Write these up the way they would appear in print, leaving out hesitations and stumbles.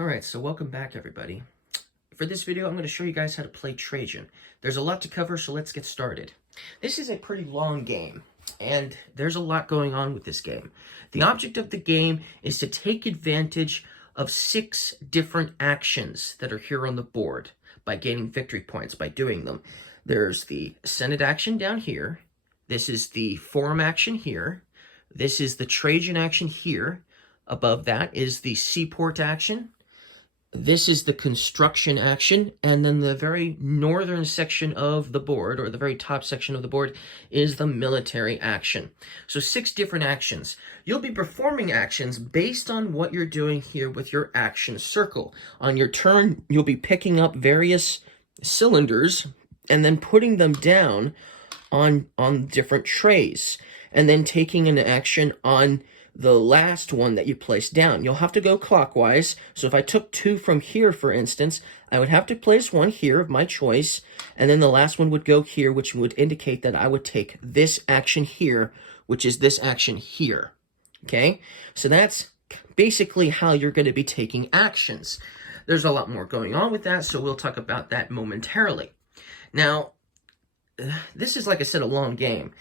Alright, so welcome back everybody. For this video, I'm going to show you guys how to play Trajan. There's a lot to cover, so let's get started. This is a pretty long game, and there's a lot going on with this game. The object of the game is to take advantage of 6 different actions that are here on the board by gaining victory points by doing them. There's the Senate action down here. This is the Forum action here. This is the Trajan action here. Above that is the Seaport action. This is the construction action, and then the very northern section of the board, or the very top section of the board, is the military action. So 6 different actions. You'll be performing actions based on what you're doing here with your action circle. On your turn, you'll be picking up various cylinders and then putting them down on different trays, and then taking an action on the last one that you place down. You'll have to go clockwise. So if I took 2 from here, for instance, I would have to place 1 here of my choice, and then the last one would go here, which would indicate that I would take this action here, which is this action here. Okay? So that's basically how you're going to be taking actions. There's a lot more going on with that, so we'll talk about that momentarily. Now, this is, like I said, a long game,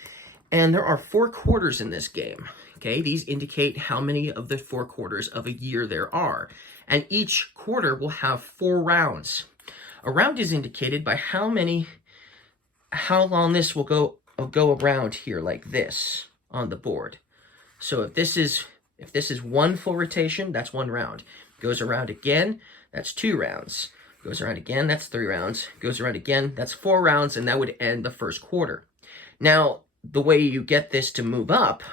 and there are 4 quarters in this game. Okay, these indicate how many of the 4 quarters of a year there are. And each quarter will have 4 rounds. A round is indicated by how long this will go around here like this on the board. So if this is 1 full rotation, that's 1 round. Goes around again, that's 2 rounds. Goes around again, that's 3 rounds. Goes around again, that's 4 rounds, and that would end the first quarter. Now, the way you get this to move up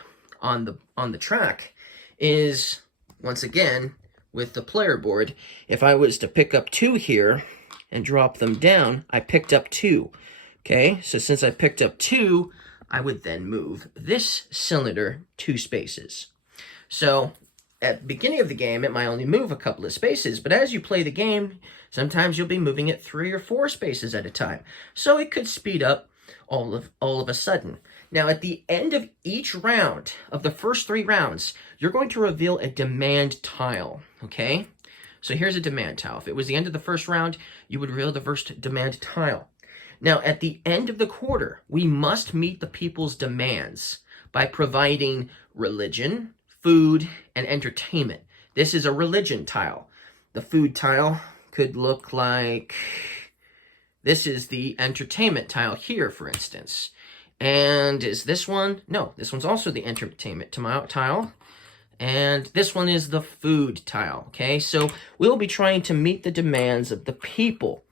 on the track is, once again, with the player board. If I was to pick up 2 here and drop them down, I picked up 2. Okay, so since I picked up 2, I would then move this cylinder 2 spaces. So at the beginning of the game, it might only move a couple of spaces, but as you play the game, sometimes you'll be moving it 3 or 4 spaces at a time. So it could speed up all of a sudden. Now, at the end of each round, of the first 3 rounds, you're going to reveal a demand tile, okay? So here's a demand tile. If it was the end of the first round, you would reveal the first demand tile. Now, at the end of the quarter, we must meet the people's demands by providing religion, food, and entertainment. This is a religion tile. The food tile could look like... This is the entertainment tile here, for instance. And is this one? No, this one's also the entertainment tile. And this one is the food tile, okay? So we'll be trying to meet the demands of the people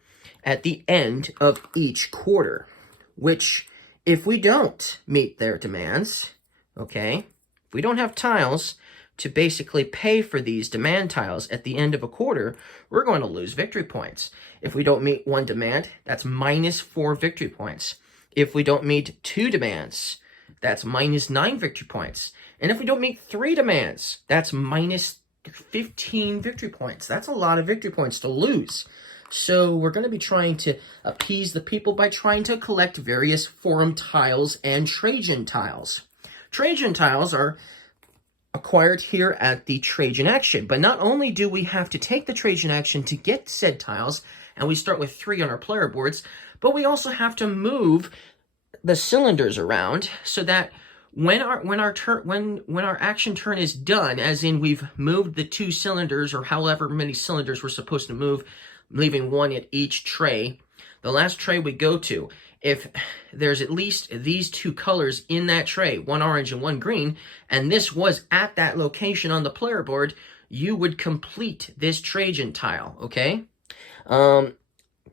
at the end of each quarter, which, if we don't meet their demands, okay, if we don't have tiles to basically pay for these demand tiles at the end of a quarter, we're going to lose victory points. If we don't meet 1 demand, that's minus 4 victory points. If we don't meet 2 demands, that's minus 9 victory points. And if we don't meet 3 demands, that's minus 15 victory points. That's a lot of victory points to lose. So we're going to be trying to appease the people by trying to collect various forum tiles and Trajan tiles. Trajan tiles are acquired here at the Trajan action. But not only do we have to take the Trajan action to get said tiles, and we start with 3 on our player boards, but we also have to move the cylinders around so that when our action turn is done, as in we've moved the 2 cylinders or however many cylinders we're supposed to move, leaving 1 at each tray, the last tray we go to, if there's at least these 2 colors in that tray, 1 orange and 1 green, and this was at that location on the player board, you would complete this Trajan tile, okay?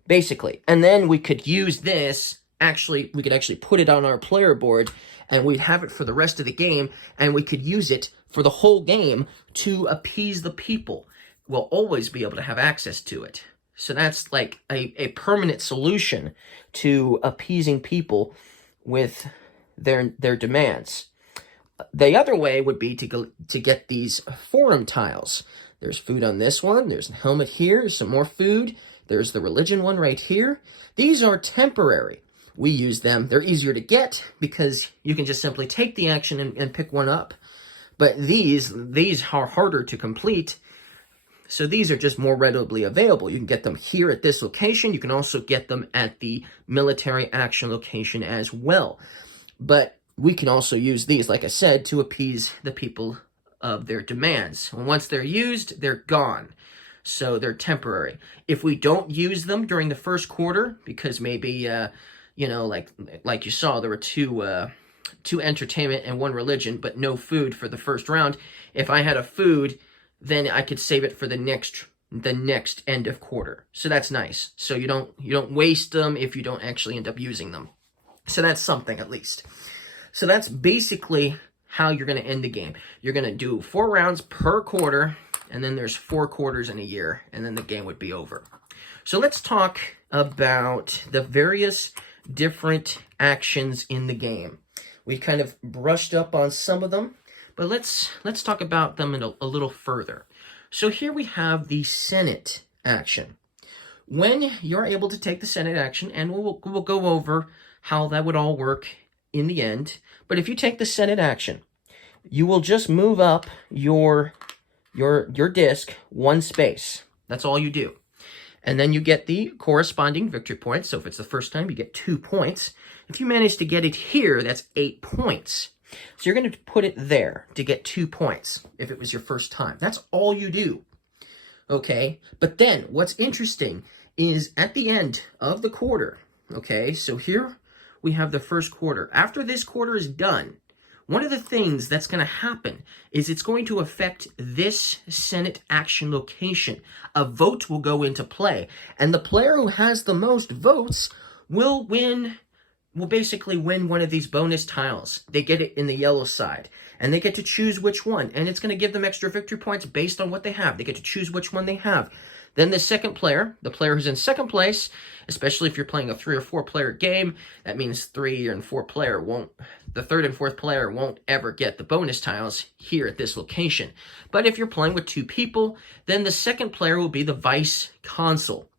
Basically. And then we could use this, we could actually put it on our player board, and we'd have it for the rest of the game, and we could use it for the whole game to appease the people. We'll always be able to have access to it. So that's like a permanent solution to appeasing people with their demands. The other way would be to get these forum tiles. There's food on this one. There's a helmet here. Some more food. There's the religion one right here. These are temporary. We use them. They're easier to get because you can just simply take the action and pick one up. But these are harder to complete. So these are just more readily available. You can get them here at this location. You can also get them at the military action location as well. But we can also use these, like I said, to appease the people of their demands. And once they're used, they're gone. So they're temporary. If we don't use them during the first quarter, because maybe, you know, like you saw, there were two entertainment and one religion, but no food for the first round. If I had a food, then I could save it for the next end of quarter. So that's nice. So you don't waste them if you don't actually end up using them. So that's something, at least. So that's basically how you're going to end the game. You're going to do 4 rounds per quarter, and then there's 4 quarters in a year, and then the game would be over. So let's talk about the various different actions in the game. We kind of brushed up on some of them, but let's talk about them a little further. So here we have the Senate action. When you're able to take the Senate action, and we'll go over how that would all work in the end, but if you take the Senate action, you will just move up your disc 1 space. That's all you do. And then you get the corresponding victory points. So if it's the first time, you get 2 points. If you manage to get it here, that's 8 points. So you're going to put it there to get 2 points if it was your first time. That's all you do. Okay? But then what's interesting is at the end of the quarter, okay, so here we have the first quarter. After this quarter is done, one of the things that's going to happen is it's going to affect this Senate action location. A vote will go into play, and the player who has the most votes will basically win one of these bonus tiles. They get it in the yellow side, and they get to choose which one, and it's going to give them extra victory points based on what they have. They get to choose which one they have. Then the second player, the player who's in second place, especially if you're playing a 3 or 4 player game, that means 3 and 4 player the third and fourth player won't ever get the bonus tiles here at this location. But if you're playing with 2 people, then the second player will be the vice consul.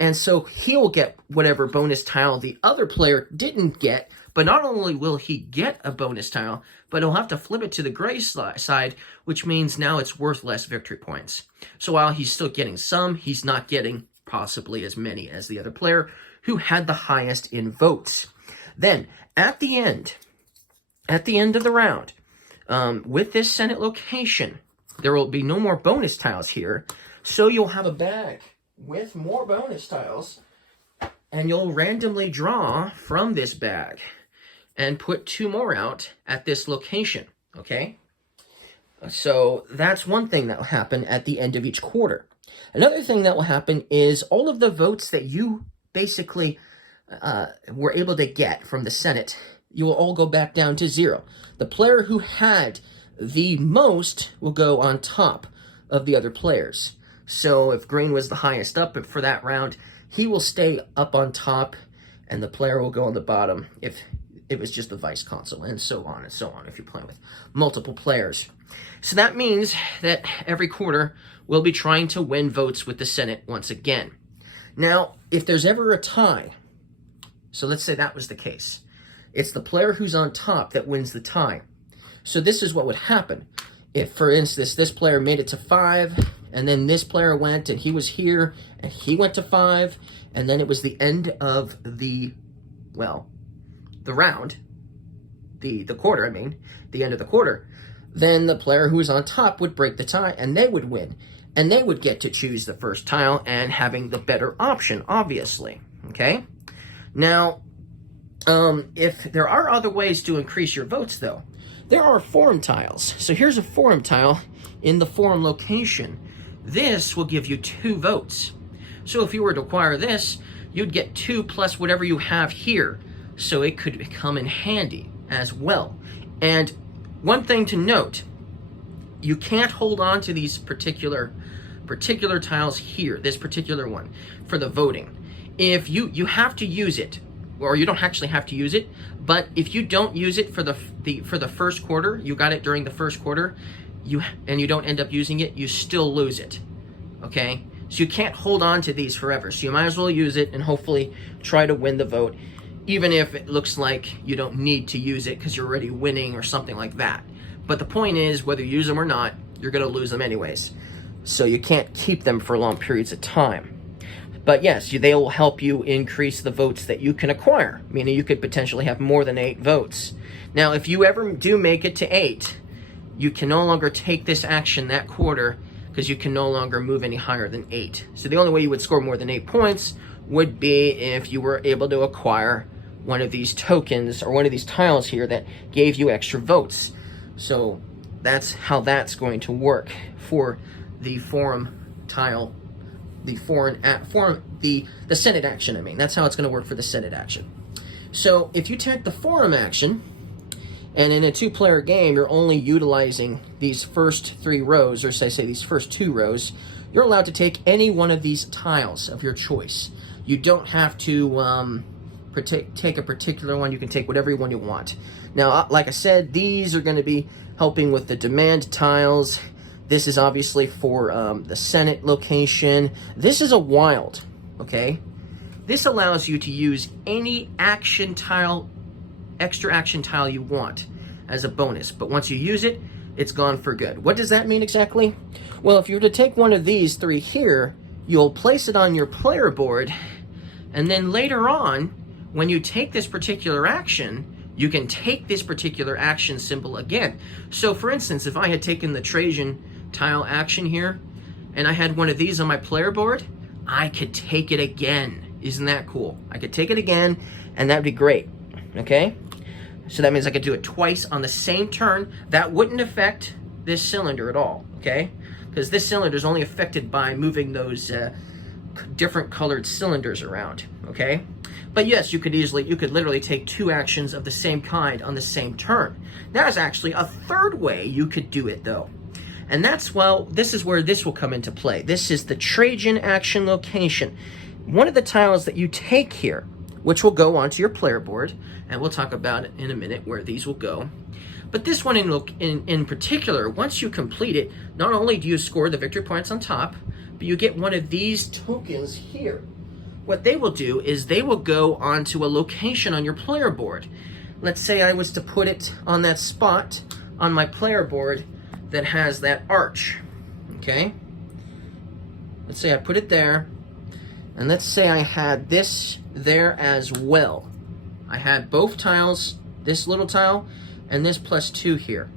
And so he'll get whatever bonus tile the other player didn't get, but not only will he get a bonus tile, but he'll have to flip it to the gray side, which means now it's worth less victory points. So while he's still getting some, he's not getting possibly as many as the other player who had the highest in votes. Then, at the end of the round, with this Senate location, there will be no more bonus tiles here, so you'll have a bag with more bonus tiles, and you'll randomly draw from this bag and put 2 more out at this location, okay? So that's one thing that will happen at the end of each quarter. Another thing that will happen is all of the votes that you basically were able to get from the Senate, you will all go back down to 0. The player who had the most will go on top of the other players. So if green was the highest up for that round, he will stay up on top, and the player will go on the bottom if it was just the vice consul, and so on if you're playing with multiple players. So that means that every quarter we'll be trying to win votes with the Senate once again. Now, if there's ever a tie, so let's say that was the case, it's the player who's on top that wins the tie. So this is what would happen. If, for instance, this player made it to 5, and then this player went, and he was here, and he went to 5, and then it was the end of the round, the quarter, the end of the quarter, then the player who was on top would break the tie, and they would win. And they would get to choose the first tile and having the better option, obviously, okay? Now, if there are other ways to increase your votes, though, there are forum tiles. So here's a forum tile in the forum location. This will give you 2 votes. So if you were to acquire this, you'd get 2 plus whatever you have here. So it could come in handy as well. And one thing to note, you can't hold on to these particular tiles here, this particular one, for the voting. If you have to use it, or you don't actually have to use it, but if you don't use it for the first quarter, you got it during the first quarter, and you don't end up using it, you still lose it, okay? So you can't hold on to these forever. So you might as well use it and hopefully try to win the vote, even if it looks like you don't need to use it because you're already winning or something like that. But the point is, whether you use them or not, you're going to lose them anyways. so you can't keep them for long periods of time. But yes, they will help you increase the votes that you can acquire, meaning you could potentially have more than 8 votes. Now, if you ever do make it to 8, you can no longer take this action that quarter because you can no longer move any higher than 8. So the only way you would score more than 8 points would be if you were able to acquire one of these tokens or one of these tiles here that gave you extra votes. So that's how that's going to work for the forum tile, the the Senate action. I mean, that's how it's going to work for the Senate action. So if you take the forum action, and in a 2-player game, you're only utilizing these first 3 rows, or say these first 2 rows, you're allowed to take any one of these tiles of your choice. You don't have to take a particular one. You can take whatever one you want. Now, like I said, these are going to be helping with the demand tiles. This is obviously for the Senate location. This is a wild, okay? This allows you to use any action tile, extra action tile you want as a bonus. But once you use it, it's gone for good. What does that mean exactly? Well, if you were to take one of these 3 here, you'll place it on your player board, and then later on, when you take this particular action, you can take this particular action symbol again. So for instance, if I had taken the Trajan tile action here, and I had one of these on my player board, I could take it again. Isn't that cool? I could take it again, and that'd be great, okay? So that means I could do it twice on the same turn. That wouldn't affect this cylinder at all, okay? Because this cylinder is only affected by moving those different colored cylinders around, okay? But yes, you could literally take 2 actions of the same kind on the same turn. There's actually a 3rd way you could do it though. And that's, well, this is where this will come into play. This is the Trajan action location. One of the tiles that you take here, which will go onto your player board, and we'll talk about it in a minute where these will go. But this one in particular, once you complete it, not only do you score the victory points on top, but you get one of these tokens here. What they will do is they will go onto a location on your player board. Let's say I was to put it on that spot on my player board that has that arch, okay? Let's say I put it there, and let's say I had this there as well. I had both tiles, this little tile, and this +2 here.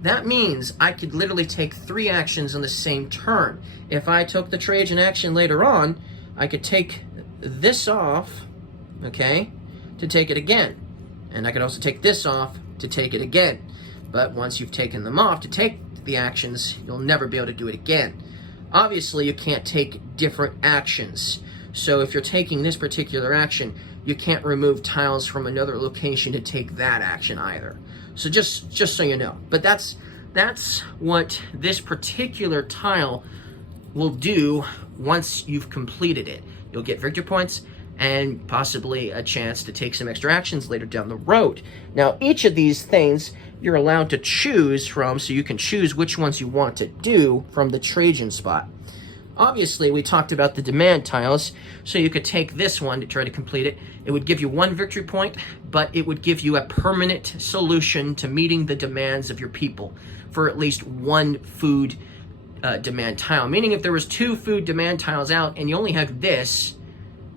That means I could literally take 3 actions on the same turn. If I took the Trajan action later on, I could take this off, okay, to take it again. And I could also take this off to take it again. But once you've taken them off to take the actions, you'll never be able to do it again. Obviously, you can't take different actions. So if you're taking this particular action, you can't remove tiles from another location to take that action either. So just so you know. But that's what this particular tile will do once you've completed it. You'll get victory points and possibly a chance to take some extra actions later down the road. Now, each of these things you're allowed to choose from, so you can choose which ones you want to do from the Trajan spot. Obviously, we talked about the demand tiles, so you could take this one to try to complete it. It would give you 1 victory point, but it would give you a permanent solution to meeting the demands of your people for at least 1 food demand tile. Meaning if there was 2 food demand tiles out and you only have this,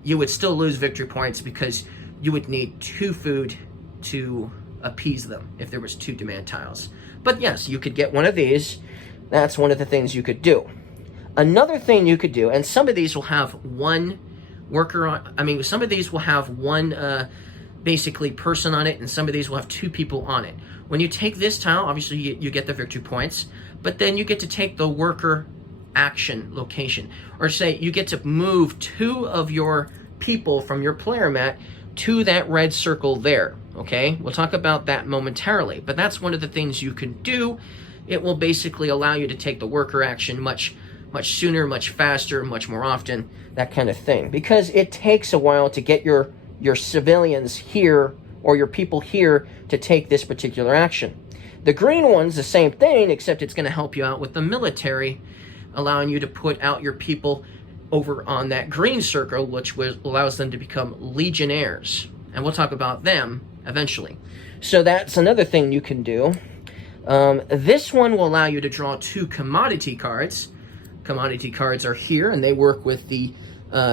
you would still lose victory points because you would need 2 food to appease them if there was 2 demand tiles. But yes, you could get one of these. That's one of the things you could do. Another thing you could do, and some of these will have 1 worker on, I mean, some of these will have 1 basically person on it, and some of these will have 2 people on it. When you take this tile, obviously you get the victory points, but then you get to take the worker action location. Or say you get to move 2 of your people from your player mat to that red circle there, okay? We'll talk about that momentarily, but that's one of the things you can do. It will basically allow you to take the worker action much sooner, much faster, much more often, that kind of thing. Because it takes a while to get your civilians here or your people here to take this particular action. The green one's the same thing, except it's going to help you out with the military, allowing you to put out your people over on that green circle, which allows them to become legionnaires. And we'll talk about them eventually. So that's another thing you can do. This one will allow you to draw 2 commodity cards. commodity cards are here, and they work with the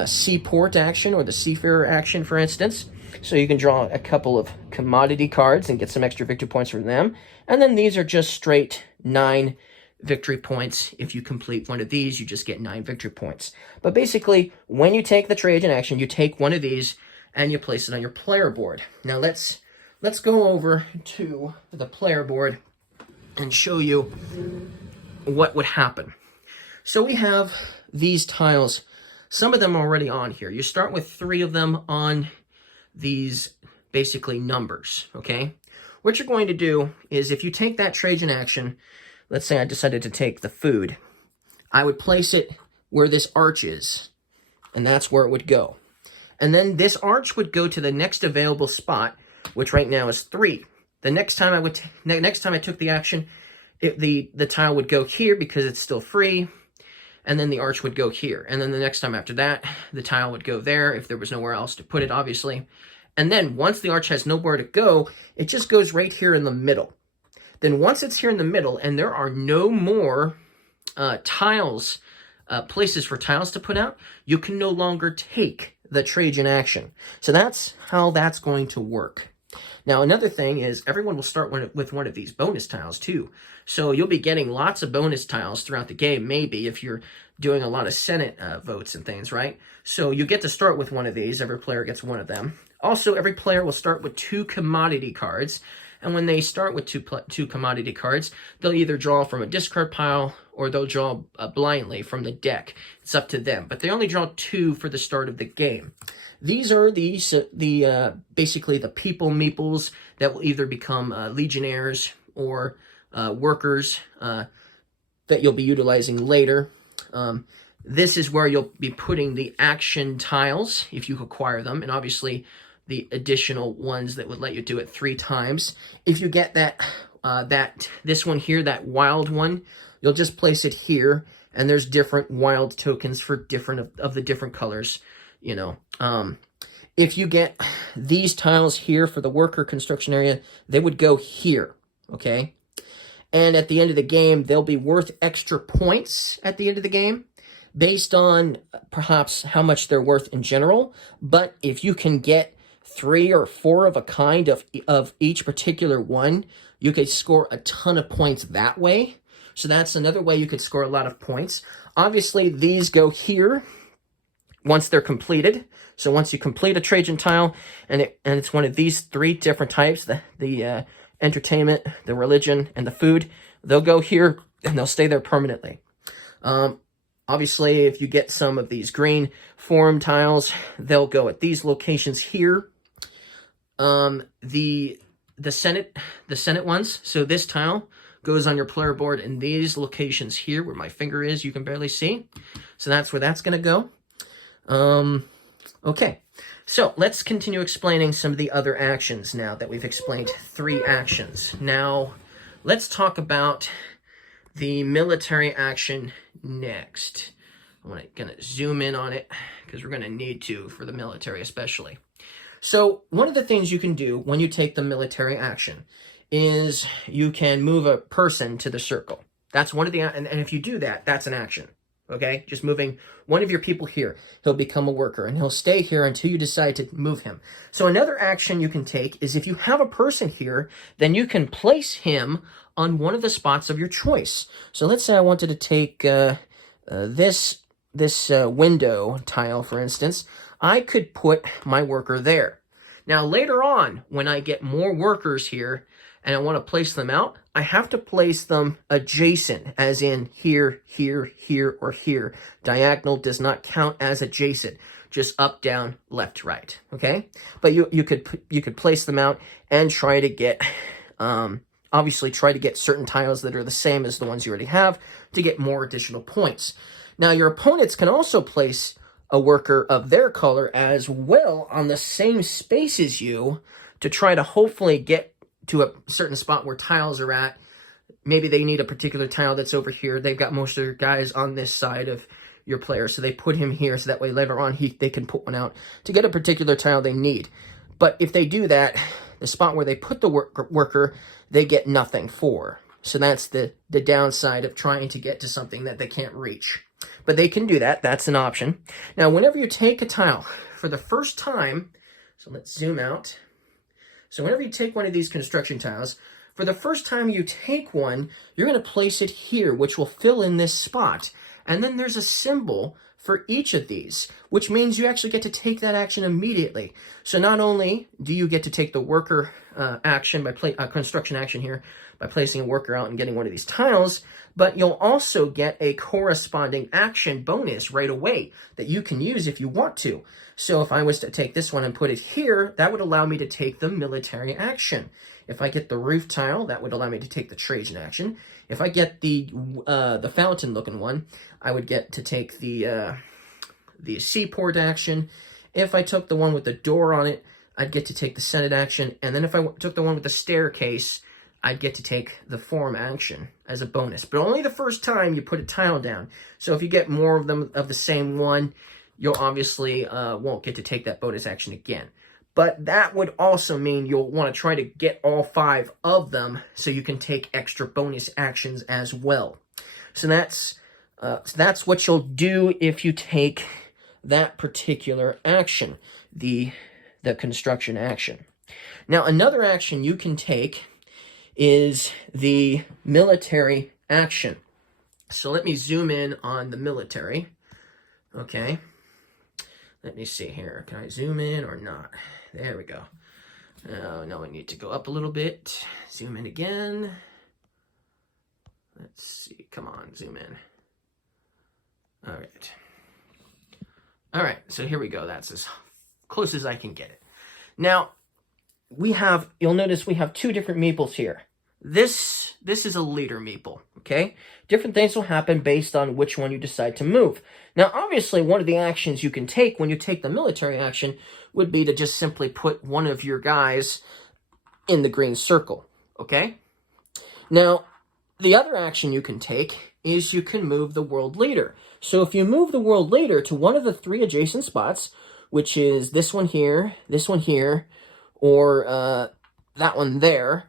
seaport action or the seafarer action, for instance. So you can draw a couple of commodity cards and get some extra victory points from them. And then these are just straight 9 victory points. If you complete one of these, you just get 9 victory points. But basically, when you take the Trajan action, you take one of these and you place it on your player board. Now let's go over to the player board and show you what would happen. So we have these tiles, some of them already on here. You start with 3 of them on these basically numbers, okay? What you're going to do is if you take that Trajan action, let's say I decided to take the food, I would place it where this arch is, and that's where it would go. And then this arch would go to the next available spot, which right now is 3. The next time I took the action, the tile would go here because it's still free, and then the arch would go here. And then the next time after that, the tile would go there if there was nowhere else to put it, obviously. And then once the arch has nowhere to go, it just goes right here in the middle. Then once it's here in the middle and there are no more places for tiles to put out, you can no longer take the Trajan action. So that's how that's going to work. Now, another thing is everyone will start with one of these bonus tiles too. So you'll be getting lots of bonus tiles throughout the game, maybe if you're doing a lot of Senate votes and things, right? So you get to start with one of these. Every player gets one of them. Also, every player will start with 2 commodity cards. And when they start with two commodity cards, they'll either draw from a discard pile or they'll draw blindly from the deck. It's up to them. But they only draw 2 for the start of the game. These are basically the people meeples that will either become legionnaires or workers that you'll be utilizing later. This is where you'll be putting the action tiles if you acquire them, and obviously the additional ones that would let you do it 3 times. If you get this one here, that wild one, you'll just place it here, and there's different wild tokens for different of the different colors, you know. If you get these tiles here for the worker construction area, they would go here, okay? And at the end of the game, they'll be worth extra points at the end of the game based on perhaps how much they're worth in general. But if you can get 3 or 4 of a kind of each particular one, you could score a ton of points that way. So that's another way you could score a lot of points. Obviously, these go here once they're completed. So once you complete a Trajan tile, and it's one of these 3 different types, the entertainment, the religion, and the food, they'll go here and they'll stay there permanently. Obviously, if you get some of these green forum tiles, they'll go at these locations here. The Senate ones, so this tile goes on your player board in these locations here where my finger is, you can barely see. So that's where that's going to go. Okay, so let's continue explaining some of the other actions now that we've explained 3 actions. Now, let's talk about the military action next. I'm going to zoom in on it because we're going to need to for the military especially. So one of the things you can do when you take the military action is you can move a person to the circle. That's one of the, and if you do that, that's an action. Okay, just moving one of your people here, he'll become a worker, and he'll stay here until you decide to move him. So another action you can take is if you have a person here, then you can place him on one of the spots of your choice. So let's say I wanted to take this window tile, for instance. I could put my worker there. Now later on, when I get more workers here, and I want to place them out, I have to place them adjacent, as in here, here, here, or here. Diagonal does not count as adjacent, just up, down, left, right, okay? But you could place them out and try to get, obviously try to get certain tiles that are the same as the ones you already have to get more additional points. Now your opponents can also place a worker of their color as well on the same space as you to try to hopefully get to a certain spot where tiles are at. Maybe they need a particular tile that's over here. They've got most of their guys on this side of your player, so they put him here so that way later on they can put one out to get a particular tile they need. But if they do that, the spot where they put the worker, they get nothing for. So that's the downside of trying to get to something that they can't reach. But they can do that. That's an option. Now, whenever you take a tile for the first time, so let's zoom out. So whenever you take one of these construction tiles, for the first time you take one, you're going to place it here, which will fill in this spot. And then there's a symbol for each of these, which means you actually get to take that action immediately. So not only do you get to take the worker action by construction action here by placing a worker out and getting one of these tiles, but you'll also get a corresponding action bonus right away that you can use if you want to. So if I was to take this one and put it here, that would allow me to take the military action. If I get the roof tile, that would allow me to take the Trajan action. If I get the fountain-looking one, I would get to take the seaport action. If I took the one with the door on it, I'd get to take the Senate action. And then if I took the one with the staircase, I'd get to take the forum action as a bonus. But only the first time you put a tile down. So if you get more of them of the same one, you'll obviously won't get to take that bonus action again. But that would also mean you'll want to try to get all 5 of them so you can take extra bonus actions as well. So that's what you'll do if you take that particular action, the construction action. Now, another action you can take is the military action. So let me zoom in on the military. Okay. Let me see here. Can I zoom in or not? There we go. Now I need to go up a little bit. Zoom in again. Let's see. Come on, zoom in. All right. All right, so here we go. That's as close as I can get it. Now, you'll notice we have 2 different meeples here. This is a leader meeple, okay? Different things will happen based on which one you decide to move. Now, obviously, one of the actions you can take when you take the military action would be to just simply put one of your guys in the green circle, okay? Now, the other action you can take is you can move the world leader. So if you move the world leader to one of the 3 adjacent spots, which is this one here, or that one there,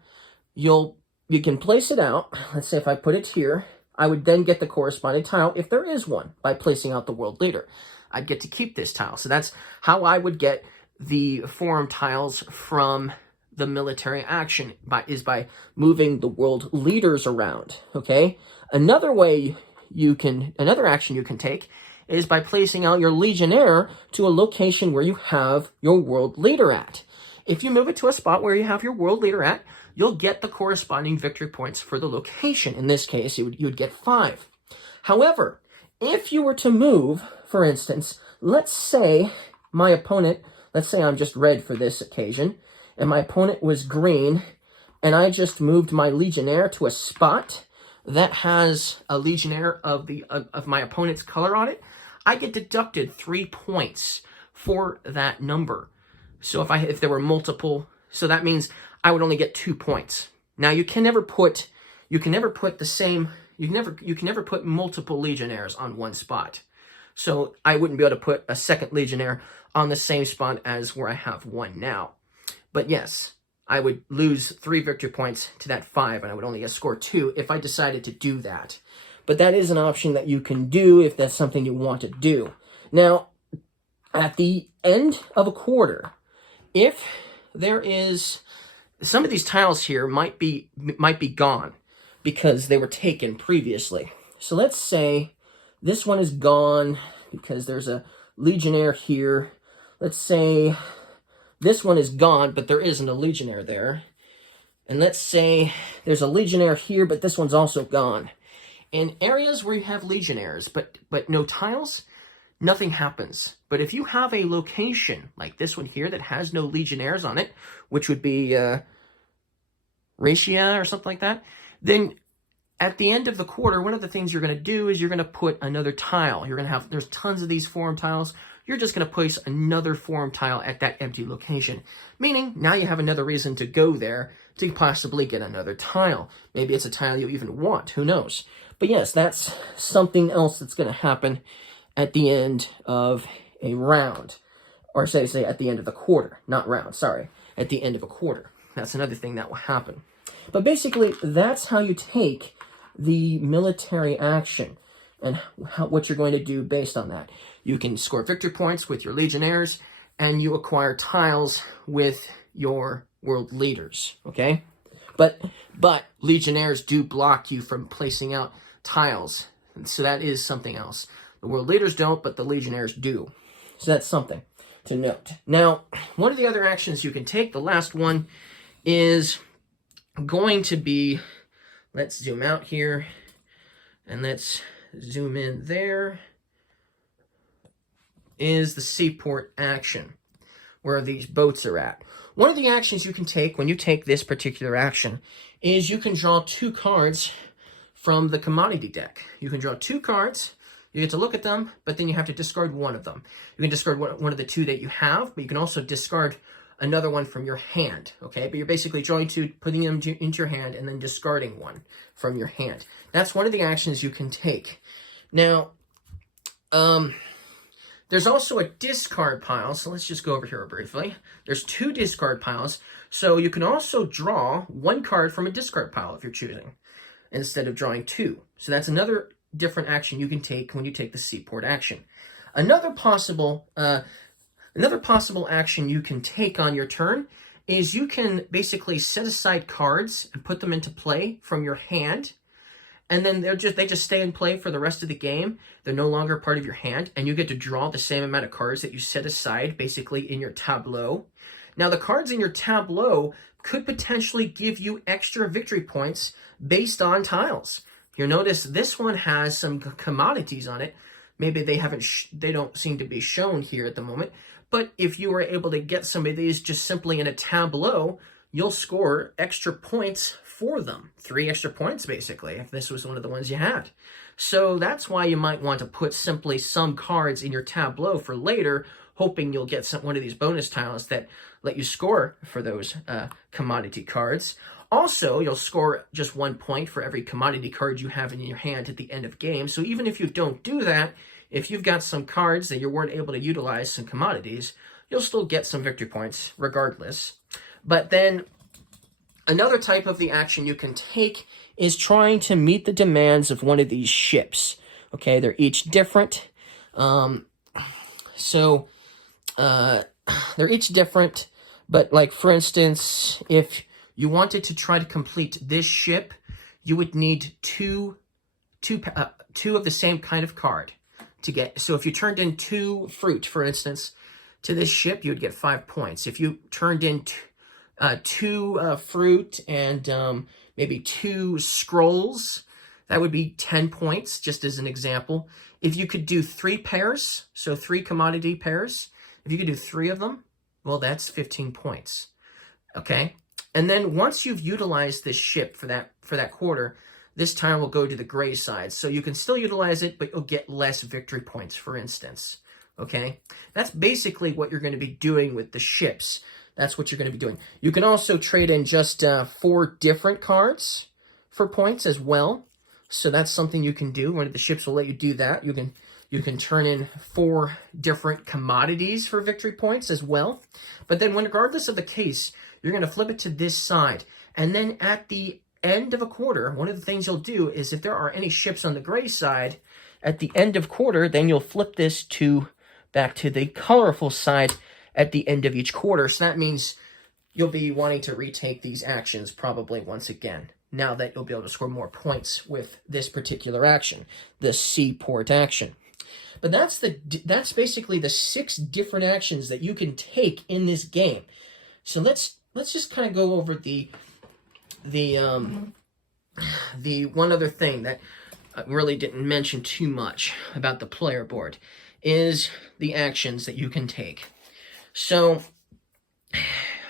you can place it out. Let's say if I put it here, I would then get the corresponding tile, if there is one, by placing out the world leader. I'd get to keep this tile. So that's how I would get the forum tiles from the military action, by moving the world leaders around, okay? Another action you can take is by placing out your legionnaire to a location where you have your world leader at. If you move it to a spot where you have your world leader at, you'll get the corresponding victory points for the location. In this case, you would get 5. However, if you were to move, for instance, let's say I'm just red for this occasion, and my opponent was green, and I just moved my legionnaire to a spot that has a legionnaire of my opponent's color on it, I get deducted 3 points for that number. So if there were multiple, so that means I would only get 2 points. Now you can never put multiple legionnaires on one spot. So I wouldn't be able to put a second legionnaire on the same spot as where I have one now. But yes, I would lose 3 victory points to that 5, and I would only score 2 if I decided to do that. But that is an option that you can do if that's something you want to do. Now, at the end of a quarter, if there is, some of these tiles here might be gone because they were taken previously. So let's say this one is gone because there's a legionnaire here. Let's say this one is gone, but there isn't a legionnaire there. And let's say there's a legionnaire here, but this one's also gone. In areas where you have legionnaires, but no tiles, nothing happens. But if you have a location like this one here that has no legionnaires on it, which would be Ratia or something like that, then at the end of the quarter, one of the things you're going to do is you're going to put another tile. There's tons of these forum tiles. You're just going to place another forum tile at that empty location, meaning now you have another reason to go there to possibly get another tile. Maybe it's a tile you even want, who knows? But yes, that's something else that's going to happen at the end of a round. Or say at the end of the quarter, not round, sorry. At the end of a quarter. That's another thing that will happen. But basically, that's how you take the military action. and what you're going to do based on that. You can score victory points with your legionnaires, and you acquire tiles with your world leaders, okay? But legionnaires do block you from placing out tiles, and so that is something else. The world leaders don't, but the legionnaires do. So that's something to note. Now, one of the other actions you can take, the last one, is going to be, let's zoom out here, and let's zoom in there, is the seaport action, where these boats are at. One of the actions you can take when you take this particular action is you can draw 2 cards from the commodity deck. You can draw 2 cards, you get to look at them, but then you have to discard one of them. You can discard one of the 2 that you have, but you can also discard another one from your hand, okay? But you're basically drawing 2, putting them into your hand, and then discarding one from your hand. That's one of the actions you can take. Now, there's also a discard pile, so let's just go over here briefly. There's 2 discard piles, so you can also draw 1 card from a discard pile if you're choosing, instead of drawing 2. So that's another different action you can take when you take the seaport action. Another possible action you can take on your turn is you can basically set aside cards and put them into play from your hand, and then they just stay in play for the rest of the game. They're no longer part of your hand, and you get to draw the same amount of cards that you set aside basically in your tableau. Now, the cards in your tableau could potentially give you extra victory points based on tiles. You'll notice this one has some commodities on it. Maybe they don't seem to be shown here at the moment, but if you were able to get some of these just simply in a tableau, you'll score extra points for them. 3 extra points, basically, if this was one of the ones you had. So that's why you might want to put simply some cards in your tableau for later, hoping you'll get one of these bonus tiles that let you score for those commodity cards. Also, you'll score just 1 point for every commodity card you have in your hand at the end of game. So even if you don't do that, if you've got some cards that you weren't able to utilize, some commodities, you'll still get some victory points regardless. But then another type of the action you can take is trying to meet the demands of one of these ships. Okay, they're each different. They're each different, but like for instance, if you wanted to try to complete this ship, you would need two of the same kind of card to get. So if you turned in 2 fruit, for instance, to this ship, you would get 5 points. If you turned in 2 fruit and maybe 2 scrolls, that would be 10 points, just as an example. If you could do 3 pairs, so 3 commodity pairs, if you could do 3 of them, well, that's 15 points, okay? And then once you've utilized this ship for that quarter, this tile will go to the gray side. So you can still utilize it, but you'll get less victory points, for instance, okay? That's basically what you're going to be doing with the ships. That's what you're going to be doing. You can also trade in just 4 different cards for points as well. So that's something you can do. One of the ships will let you do that. You can turn in 4 different commodities for victory points as well. But then regardless of the case, you're going to flip it to this side. And then at the end of a quarter, one of the things you'll do is if there are any ships on the gray side, at the end of quarter, then you'll flip this back to the colorful side at the end of each quarter. So that means you'll be wanting to retake these actions probably once again, now that you'll be able to score more points with this particular action, the seaport action. But that's basically the 6 different actions that you can take in this game. So let's just kind of go over the one other thing that I really didn't mention too much about the player board is the actions that you can take. So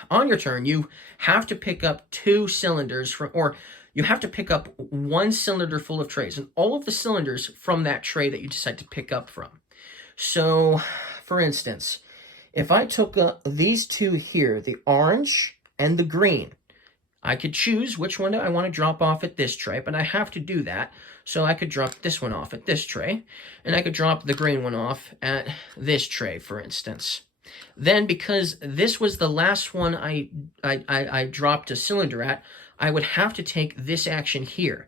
on your turn, you have to pick up 2 cylinders or you have to pick up 1 cylinder full of trays, and all of the cylinders from that tray that you decide to pick up from. So, for instance, if I took these 2 here, the orange and the green, I could choose which one I want to drop off at this tray, but I have to do that. So I could drop this one off at this tray, and I could drop the green one off at this tray, for instance. Then, because this was the last one I dropped a cylinder at, I would have to take this action here,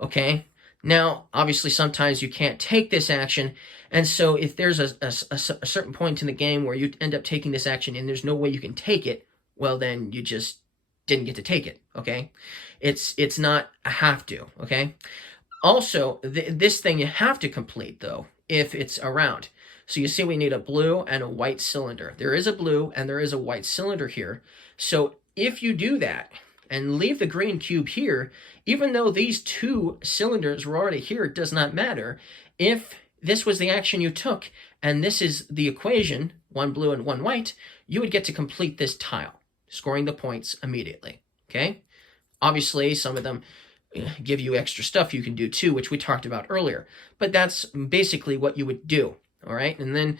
okay? Now, obviously, sometimes you can't take this action, and so if there's a certain point in the game where you end up taking this action and there's no way you can take it, well, then you just didn't get to take it, okay? It's not a have to, okay? Also, this thing you have to complete, though, if it's around. So you see we need a blue and a white cylinder. There is a blue and there is a white cylinder here. So if you do that and leave the green cube here, even though these two cylinders were already here, it does not matter. If this was the action you took and this is the equation, one blue and one white, you would get to complete this tile, scoring the points immediately, okay? Obviously, some of them give you extra stuff you can do too, which we talked about earlier. But that's basically what you would do, all right? And then,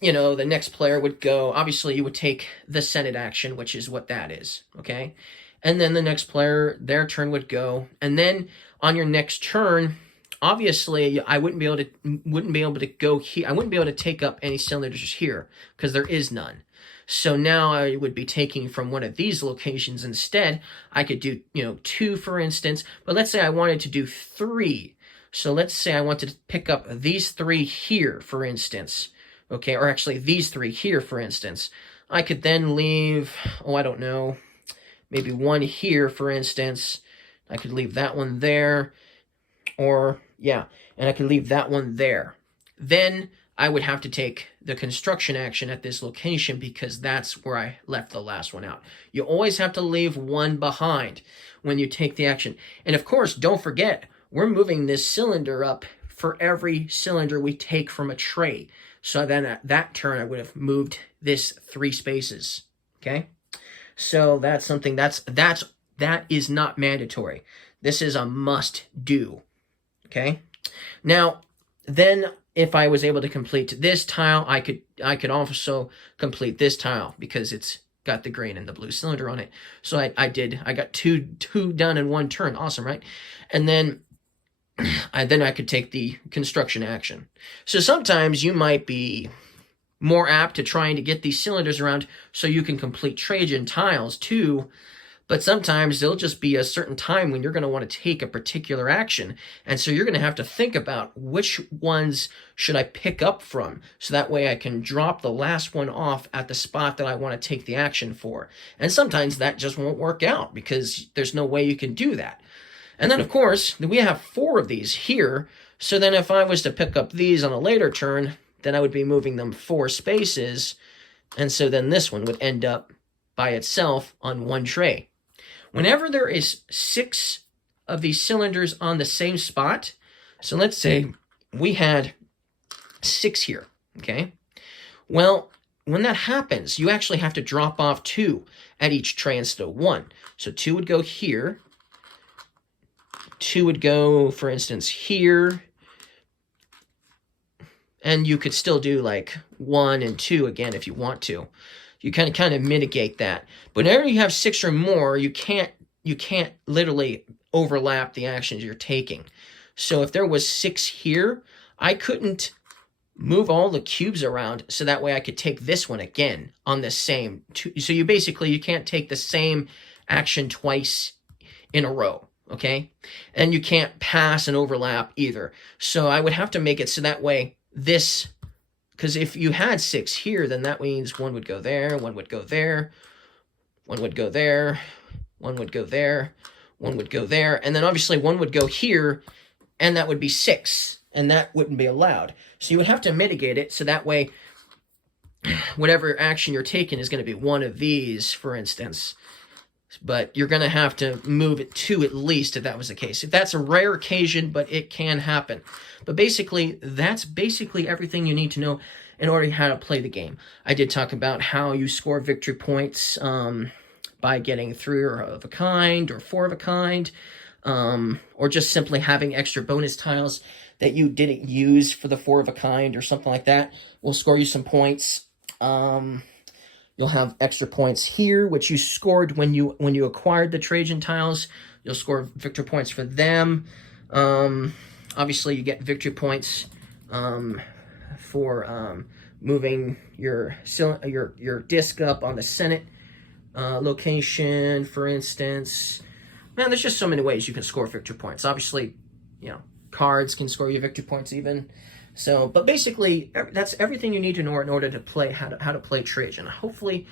you know, the next player would go, obviously you would take the Senate action, which is what that is, okay? And then the next player, their turn would go. And then on your next turn, obviously I wouldn't be able to go here. I wouldn't be able to take up any cylinders here because there is none. So now I would be taking from one of these locations instead. I could do, you know, 2, for instance, but let's say I wanted to do 3. So let's say I wanted to pick up these 3 here, for instance, okay, or actually these 3 here, for instance. I could then leave, oh, I don't know, maybe 1 here, for instance. I could leave that one there, or, yeah, and I could leave that one there. Then I would have to take the construction action at this location because that's where I left the last one out. You always have to leave one behind when you take the action. And of course, don't forget, we're moving this cylinder up for every cylinder we take from a tray. So then at that turn, I would have moved this 3 spaces, okay? So that's something that is not mandatory. This is a must do, okay? Now, then if I was able to complete this tile, I could also complete this tile because it's got the green and the blue cylinder on it. So I got two done in one turn. Awesome, right? And then I could take the construction action. So sometimes you might be more apt to trying to get these cylinders around so you can complete Trajan tiles too. But sometimes there'll just be a certain time when you're going to want to take a particular action. And so you're going to have to think about which ones should I pick up from. So that way I can drop the last one off at the spot that I want to take the action for. And sometimes that just won't work out because there's no way you can do that. And then, of course, we have 4 of these here. So then if I was to pick up these on a later turn, then I would be moving them 4 spaces. And so then this one would end up by itself on one tray. Whenever there is 6 of these cylinders on the same spot, so let's say we had 6 here, okay? Well, when that happens, you actually have to drop off 2 at each tray instead of 1. So 2 would go here. 2 would go, for instance, here. And you could still do like 1 and 2 again if you want to. You kind of mitigate that. But whenever you have 6 or more, you can't literally overlap the actions you're taking. So if there was 6 here, I couldn't move all the cubes around so that way I could take this one again on the same. So you can't take the same action twice in a row, okay? And you can't pass and overlap either. So I would have to make it so that way this, because if you had 6 here, then that means 1 would go there, 1 would go there, 1 would go there, 1 would go there, 1 would go there, and then obviously 1 would go here, and that would be 6, and that wouldn't be allowed. So you would have to mitigate it so that way whatever action you're taking is going to be one of these, for instance. But you're going to have to move it 2 at least if that was the case. If that's a rare occasion, but it can happen. But basically, that's basically everything you need to know in order how to play the game. I did talk about how you score victory points by getting 3 of a kind or 4 of a kind, or just simply having extra bonus tiles that you didn't use for the 4 of a kind or something like that will score you some points. You'll have extra points here, which you scored when you acquired the Trajan tiles. You'll score victory points for them. Obviously, you get victory points for moving your disc up on the Senate location, for instance. Man, there's just so many ways you can score victory points. Obviously, you know, cards can score you victory points even. So, but basically, that's everything you need to know in order to play how to play Trajan. Hopefully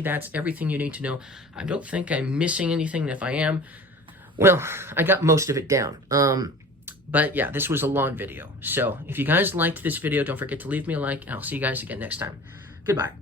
that's everything you need to know. I don't think I'm missing anything. If I am, well, I got most of it down. But yeah, this was a long video. So if you guys liked this video, don't forget to leave me a like, and I'll see you guys again next time. Goodbye.